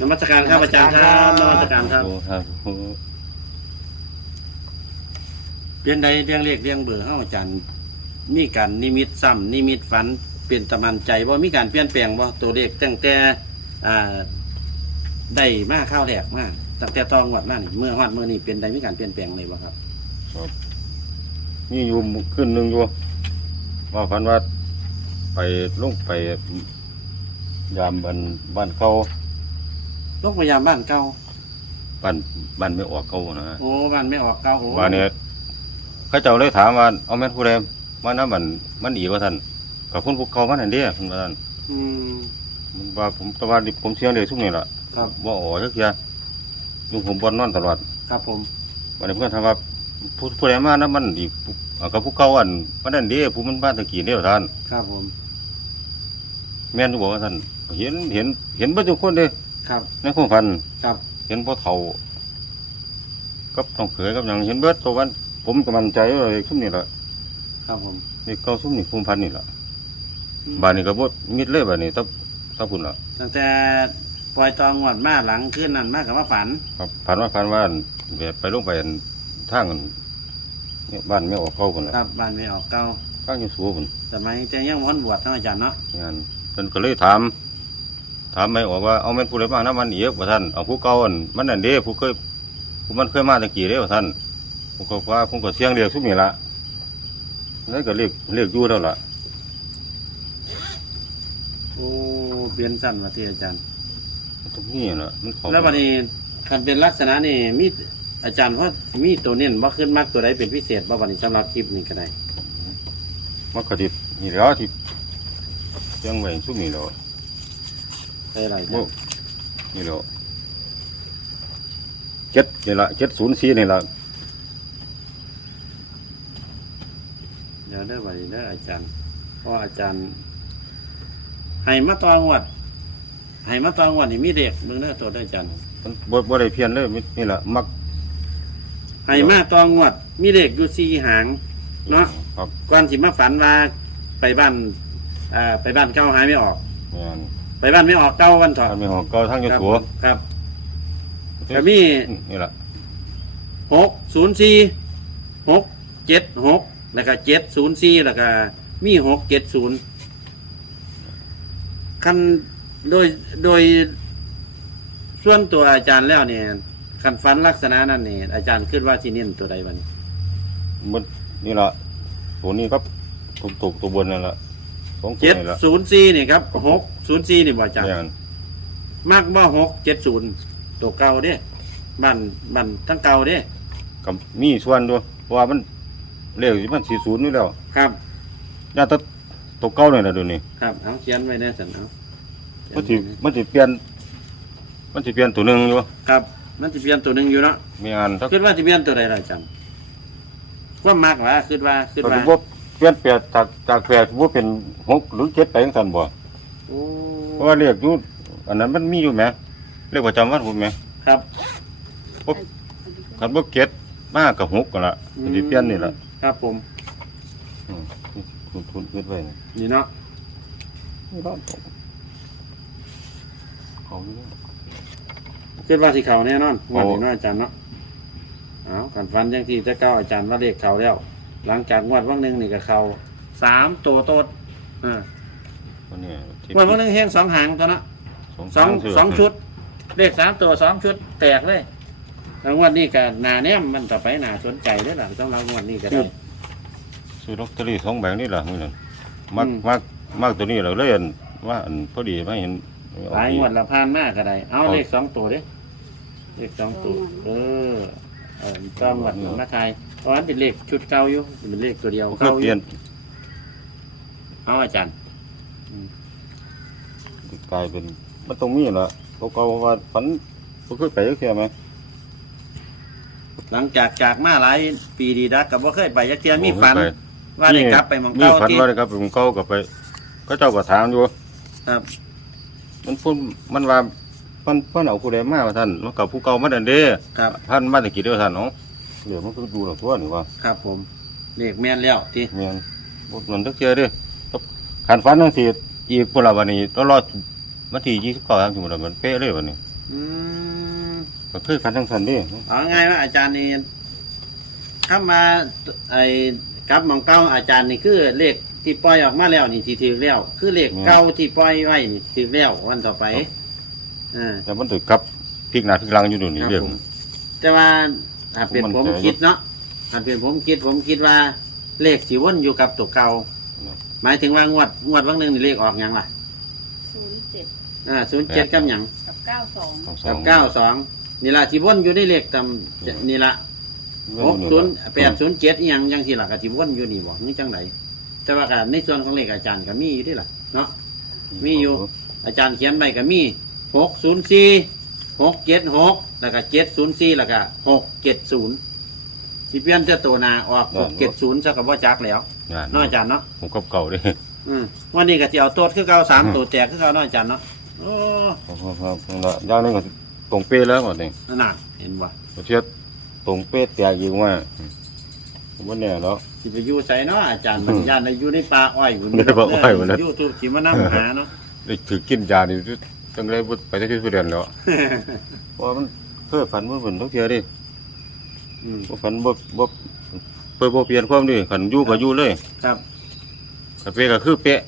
นมัสการครับอาจารย์ครับนมัสการครับ โอ้ครับโอ้เรียนใดเรียงเรียกเรียงเบอร์เฮาอาจารย์ มีการนิมิตซ้ำนิมิตฝันเปลี่ยนตะมันใจว่ามีการเปลี่ยนแปลงว่าตัวเลขตั้งแต่อ่าได้มาข้าวแรกมาตั้งแต่ตองวัดมานี่เมื่อฮอดเมื่อนี้เป็นใดมีการเปลี่ยนแปลงเลยบ่ครับ ครับมีอยู่ขึ้นหนึ่งอยู่ว่าฝันว่าไปลงไปยามบ้านบ้านเขา โรงพยาบาลบ้านเก่าบ้านบ้านไม่ออกเขานะโอ้บ้านไม่ออกเก่าโอ้บ้านเนี่ยเขาเจ้าเลยถามว่าเอาแม่นผู้ใดมาน้ำมันมันอีกว่าท่านกับคนพวกเขามันอันเดียคุณว่าท่านอืมมันว่าผมแตะวันผมเสียงเลยทุกนี่แหละครับว่าอ๋อจักเทียยุงผมบอนนอนตลอดครับผมวันนี้เพื่อนถามว่าผู้ผู้ใดมาน้ำมันอีกเอากับผู้เก่าอันมันนั่นเดีผู้มันบ้านตะกี้เดียวท่านครับผม แม่นบอกว่าท่านเห็นเห็นเห็นเบ่ทุกคนเด้ ครับ ในความฝันครับเห็นพ่อเฒ่ากับน้องเขยกับหยังเห็นเบิดตัววันผมก็มั่นใจว่าเลยซุ่มนี่ล่ะครับผมนี่เก่าซุ่มนี่ภูมิพันธุ์นี่ล่ะอืมบ้านนี้ก็บ่มิดเลยบ้านนี้ตะตะพุ่นล่ะตั้งแต่ปล่อยตองวัดมาหลังขึ้นนั้นมากับว่าฝัน ครับฝันว่าฝันว่าแบบไปลงไปอันทางอันเนี่ยบ้านไม่ออกเข้าพุ่นล่ะครับบ้านไม่ออกเก่าทางอยู่สูงพุ่นสมัยแต่ยังม้อนบวชเนาะอาจารย์เนาะงานเพิ่นก็เลยถาม ถามไม่ออกว่าเอาแม่นผู้ใดมานํมันอีกว่าท่านเอาผู้เก่าอันมันนั่นเด้ผู้เคยผู้มันเคยมาตะกี้เด้ว่าท่านผมก็ว่าผมก็เสียงเรียกซุ่มนี่ล่ะแล้วก็เรียกเรียกอยู่แล้วล่ะโอ้เปลี่ยนสั้นมาที่อาจารย์ตรงนี้น่ะมันของแล้ววันนี้คันเป็นลักษณะนี่มีอาจารย์เพราะมีตัวเน้นว่าขึ้นมากตัวใดเป็นพิเศษบ่วันนี้สำหรับคลิปนี้ก็ได้ มันก็ติดนี่แหล้วที่เสียงไว้ซุ่มนี่แหล้ว ได้ไรโอ้นี่แหล้วเจ็ดนี่ล่ะเจ็ดศูนย์สี่นี่ล่ะเดี๋ยวได้อวันนี้ได้ออาจารย์เพราะอาจารย์ให้มาตองวดให้มาตองวดนี่มีเด็กเบิ่งเด้อตัวได้ออาจารย์มันบ่บ่ได้เพี้ยนเลยมินี่ล่ะมักให้มาตองวด มีเด็กอยู่สี่หาง เนาะครับก่อนสิมาฝันว่าไปบ้านอ่าไปบ้านเก่าหายไม่ออก แม่น ไปบ้านไม่ออกเก่าวันเถอดทางมีหอเก่าทางอยู่ครับตัวครับแต่มีนี่ล่ะหกศูนย์สี่หกเจ็ดหกแล้วก็เจ็ดศูนย์สี่แล้วก็มีหกเจ็ดศูนย์คันโดยโดยส่วนตัวอาจารย์แล้วเนี่ยคันฟันลักษณะนั้นเนี่ยอาจารย์คิดว่าที่เน้นตัวใดบ้างมันนี่ล่ะตัวนี้ครับตัวตัวตัวบนนั่นล่ะสองตัวเจ็ดนี่ล่ะศูนย์สี่นี่ครับหก ศูนย์สี่นี่บ่อาจารย์ แม่นมากบ่หกเจ็ดศูนย์ตัวเก่าเด้บ้านบ้านทั้งเก่าเด้กับมีส่วนด้วยเพราะว่ามันเรียกสิมันสี่ศูนย์นี่แล้วครับย่าแตตัวเก่านี่ล่ะเดี๋ยวนี้ครับเอาเขียนไว้ในสันเอาเขียมันนสิไว้มันสิเปลี่ยน มันสิเปลี่ยนตัวหนึงอยู่ครับมันจะเปลี่ยนตัวหนึ่งอยู่เนาะมีงานถ้าคิดว่าจะเปลี่ยนตัวใดล่ะอาจารย์ความมากว่าคิดว่าคิดถ้าว่าบ่เปลี่ยนแปดจากจากแปดบ่เป็นหกหรือเจ็ดไปจังซั่นบ่โอ้ เพราะว่าเรียกอยู่อันนั้นมันมีอยู่แหมเรียกประจำวันผมแหมครับ คันบ่เจ็ดมากกับหกกันละมันสิเปลี่ยนนี่ล่ะครับผม อืมทุนทุนคิดไว้นี่นี่เนาะนี่รอดเขาอยู่แล้วคิดว่าสิเขาแน่นอนโอ้วันนี้เนาะอาจารย์เนาะเอากันฟันยังที่จะเก้าอาจารย์ว่าเลขเขาแล้ว หลังจากงวดวันหนึ่งนี่ก็เขาสามตัวโตดอ่า วันนี้ที่งวดวันหนึ่งแห้งสองหางตัวเนาะสองเทื่สองชุด เลขสามตัวสองชุดแตกเลยแล้วงวดนี้ก็หนาแนมมันต่อไปหนาสนใจเด้วยล่ะสำหรับงวดนี้ก็ได้ ซื้อลอตเตอรี่สองใบนี่ล่ะมื้อนั้นมักอืม มักมักตัวนี้เราเลยอันว่าอันพอดีมาเห็นหลายงวดละพานมากก็ได้ เอาเอาเลขสองตัวเด้เลขสองตัว เออเออต้องวัดมาไทยเพราะฉะนั้นเป็นเลขชุดเก่าอยู่เป็นเลขตัวเดียวบ่เคยเก่าอเปลี่ยยู่นเอาอาจารย์ กลายเป็นมันตรงนี้ล่ะเขาเก่าว่าฝันบ่เคยไปจักเที่ยไหม หลังจากจากมาหลายปีดีดักกับว่าเคยไปยักเทียมีโอ้ฝันเคยว่าได้กลับไปหมองมีเก่าฝันที่ว่าได้กลับไปหมองเก่ากับไป ก็เจ้าก็ถามอยู่ ครับ มันพูดมันว่ามันเพิ่นเอาผู้ใดมาว่าท่านมันกับผู้เก่ามาดันเด้ครับ ท่านมาตะกี้เด้อท่านเนาะเดี๋ยวมันก็ดูแล้วตัวนี่ว่าครับผมเลขแม่นแล้วที่แม่นบ่มันตักเทื่อเด้อครับคันฝันจังซี่ อีกพุ่นละวันนี้ต้องรอวันที่29 30พุ่นละมันเป๊ะเลยวันนี้อืมก็เคยฝันทั้งสันเดิเอาง่ายว่าอาจารย์นี่เข้ามาไอ้กับหมองเก้าอาจารย์นี่คือเลขที่ปล่อยออกมาแล้วนี่ที่ถือแล้ว คือเลขเก้าที่ปล่อยไว้นี่ถือแล้ววันต่อไปอ่าแต่มันถือกับพลิกหน้าพลิกหลังอยู่ดูนี่ครับเรื่องผมแต่ว่าถ้าเป็นผมผมมั่นใจคิดเนาะถ้าเป็นผมคิดผมคิดว่า เลขสีวนอยู่กับตัวเก่าครับ หมายถึงว่างวดงวดวันหนึ่งนี่เลขออกหยังล่ะศูนย์เจ็ดอ่าศูนย์เจ็ดกับหยังกับเก้าสองทั้งสอกับงเก้าสองนี่ละสีวนอยู่ในเลขตำนี่ละหกศูนย์แปดศูนย์เจ็ดยังยังที่หลักกติวนอยู่นี่บอกนี่จังไหนแต่ว่าการในส่วนของเลขอาจารย์ก็มีอยู่ที่หลักเนาะ มีอยู่ อาจารย์เขียนไปก็มีหกศูนย์สี่หกเจ็ดหกแล้วก็เจ็ดศูนย์สี่แล้วก็หกเจ็ดศูนย์สิเปลี่ยนเจ้าตัวหนาออกหกเจ็ดศูนย์ซะกับว่าจักแล้ว งานเนาะอาจารย์เนาะผมกับเก่าเด้อืมวันนี้ก็จะเอาตัวคือเก่าสามตัวแตกคือเก่าเนาะอาจารย์เนาะโอ้ครับครับครับนั่นละอย่างหนึงก็ตรงเป๊ะแล้วหมดนี่นั่นน่ะเห็นว่าเทียบตรงเป๊ะแตกอยู่ว่าผมว่าเนี่ยแล้วสิไปอยู่ใส่เนาะอาจารย์มันยานในอยู่ในป่าอ้อยอยู่ในป่าอ้อยหมดเลยยูทูบสิมานั่งหาเนาะได้ถือกินยานี่จังไรบ่ไปได้ที่สุดเดือนแล้วเพราะว่ามันเคยฝันมันเหมือนทุกเทียดิอืมบ่ฝันบ่บ่เปิดบ่เปลี่ยนความดิขันอยู่ก็อยู่เลยครับขันเป๊ะก็คือเป๊ะ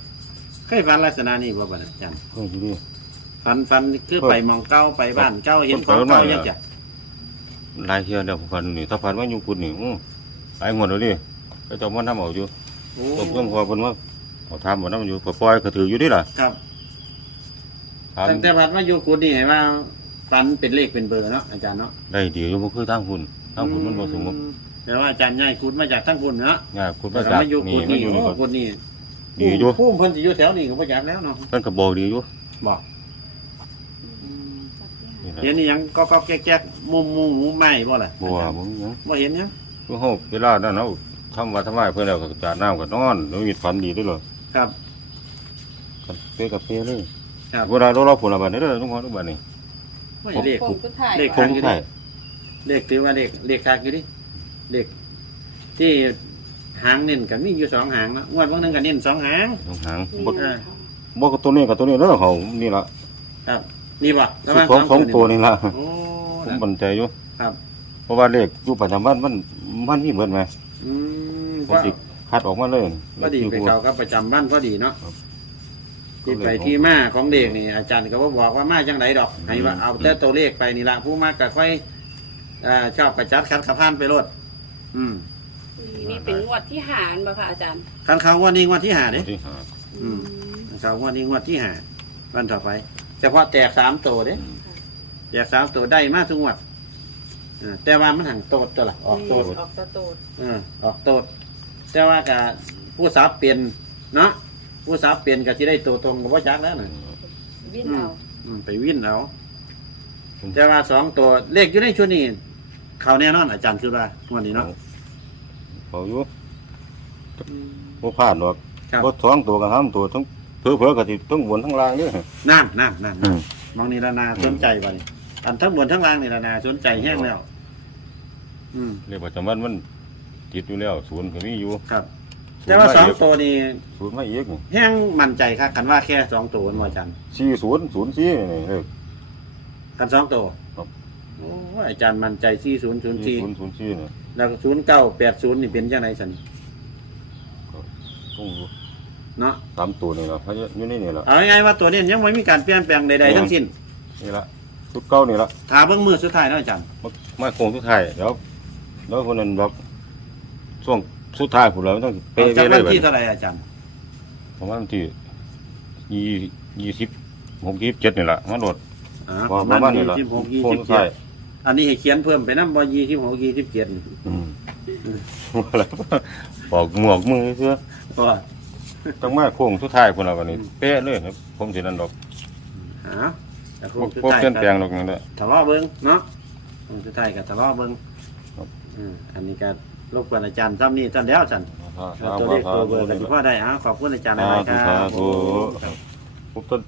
เคยฝันลักษณะนี้บ่บัดอาจารย์เฮ้ยอยู่ดิฝันฝันคือไปหมองเก้าไปบ้านเก้าเห็นของฝันเก้าว่ายังจะหลายเที่ยแล้วผมฝันนี่ถ้าฝันว่าอยู่กุดนี่อู้หลายงวดแล้วดิก็เจะมันทำเอาอยู่โอ้ผมเพิ่นพอเพิ่นว่าเอาทำบ่นำอยู่ก็ปล่อยก็ถืออยู่ดิล่ะครับถามตั้งแต่พัดมาอยู่กุดนี่ให้ว่าฝันเป็นเลขเป็นเบอร์เนาะอาจารย์เนาะได้ดีอยู่บ่คือทางคุณทางคุณมันบ่สงบอื แต่ว่าอาจารย์ย้ายกุดมาจากทั้งกุดเนาะง่ายคุณแต่มาจากมาอยู่นี่กุดมานี่อยู่นี่โอ้ก็กุดนี่ดีอยู่ผู้เพิ่นสิอยู่แถวนี้ก็บ่อยากแล้วเนาะเพิ่นก็บอกดีอยู่บอกนี่ล่ะเห็นนี่ยังก็ก็แก๊กๆมุมมุมมุมไม้บ่ล่ะบ่ว่าบ่มีหยังบ่เห็นหยังคือเฮาเวลานั้นเฮาทำว่าทำไมเพิ่นแล้วก็จาดน้ำก็นอนแล้วมีฝันดีด้วยเหรอครับก็เปกับเปเลยครับเวลาเราเราผลละบัดนี้เด้อทุกคนทุกบัดนี้ไม่เลข โค้งสุดท้ายเลขคงใช่เลขถือว่าเลขเลขคักอยู่ดิ เลขที่หางเน้นก็มีอยู่สองหางเนาะงวดบางนึงก็เน้นสองหางตรงหางนี่บ่เออบ่กับตัวนี้กับตัวนี้เด้อเขานี่ล่ะครับ นี่บ่ระหสุว่างดของของตัวนี่ล่ะโอ้ผมมั่นใจอยู่ครับ เพราะว่าเลขอยู่ประจำวันมันมันมีเบิดไหมอืมผมสิคัดออกมาเลยพอดีไปเขาก็ประจำบ้านพอดีเนาะครับที่ไปที่มาของเด็กนี่อาจารย์ก็บ่บอกว่ามาจังไดดอกให้ว่าเอาแต่ตัวเลขไปนี่ละผู้มากก็ค่อยอ่าชอบกระจัดคัดขับพานไปรถ อืมนี่เป็นงวดที่หารบ่ค่ะอาจารย์คันเขางวดนี้งวดที่หาตัเด้วที่หาอืมเขางวดนี้งวดที่หาวันต่อไปเฉพาะแตกสามตัวเด้แตกสามตัวได้มาทุกงวดอ่าแต่ว่ามันหังโตดตัวละออกโตดออกสโตดเออออกโตดแต่ว่ากับผู้สาวเปลี่ยนเนาะผู้สาวเปลี่ยนก็จะได้ตัวตรงกับว่าจักแล้วนะวิ่นเอาอืมไปวิ่นเอาแต่ว่าสองตัวเลขอยู่ในชุดนี้ เขาแน่นอนอาจารย์คือว่างวันนี้เนาะเขาอยู่บ่พลาดหรอกครับบ่ท้องตัวกันทั้งตัวทั้งเผลอๆก็สิทั้งบนทั้งล่างเด้อนั่นนั่นนั่นอืมมองนี่ละนาสนใจบ่นี่อันทั้งบนทั้งล่างนี่ละนาสนใจแห้งแล้วอืมเลขประจำวันมันติดอยู่แล้วศูนย์ก็มีอยู่ครับ แต่ว่าสองตัวนี้ศูนย์มาอีกนี่แห้งมั่นใจครับกันว่าแค่สองตัวนะอาจารย์สี่ศูนย์ศูนย์สี่นี่เลขกันสองตัวครับ โอ้อาจารย์มั่นใจ4 0 ที่ศูนย์0 ศูนย์ชื่อเนี่ย4แล้ว0 9 8 0นี่เป็นยังไดสันก็ต้องอยู่เนาะสามตัวนี่ละเขราะอยู่ในนี่ละ เอาไงว่าตัวนี้ยังไม่มีการเปลี่ยนแปลงใดๆทั้งสิ้น นี่ละชุดเก้านี่ละถาเบื้องมือสุดท้ายนะอาจารย์มามาโกงสุดท้ายแล้วแล้วคนนั้นแบบช่วงสุดท้ายผมเล้ไม่ต้องเปเอาย์ากเลนยแบบที่เท่าไหร่อาจารย์ ผมว่ามันที่ยี่ยี่สิบหกยี่สิบเจ็ดนี่ละมาโหลดอ่าประมาณนี้ละ26 27 อันนี้ให้เขียนเพิ่มไปน้ำบอยี่สิบหกยี่สิบเจ็ดอืมแล้วบอกหมวกมือเสื้อก็ต้องมาโค้งสุดท้ายคนละวันนี้เป๊ะเลยครับผมสินั่นดอกหาแต่คพวงกสุดพวกท้ายเปลี่ยนแปลก็งดอกนั่นแหละทะเลาะเบิ้งเนาะคงสุดท้ายกับทะเลาะเบิ้งครับอืมอันนี้ก็รบกวนอาจารย์ซ้ำนี่ซ้ำแล้วสันสาตัวเลขตัวเบอร์กันที่พ่อได้อ่าขอบคุณอาจารย์หธุลายๆคสารับธุผมต้น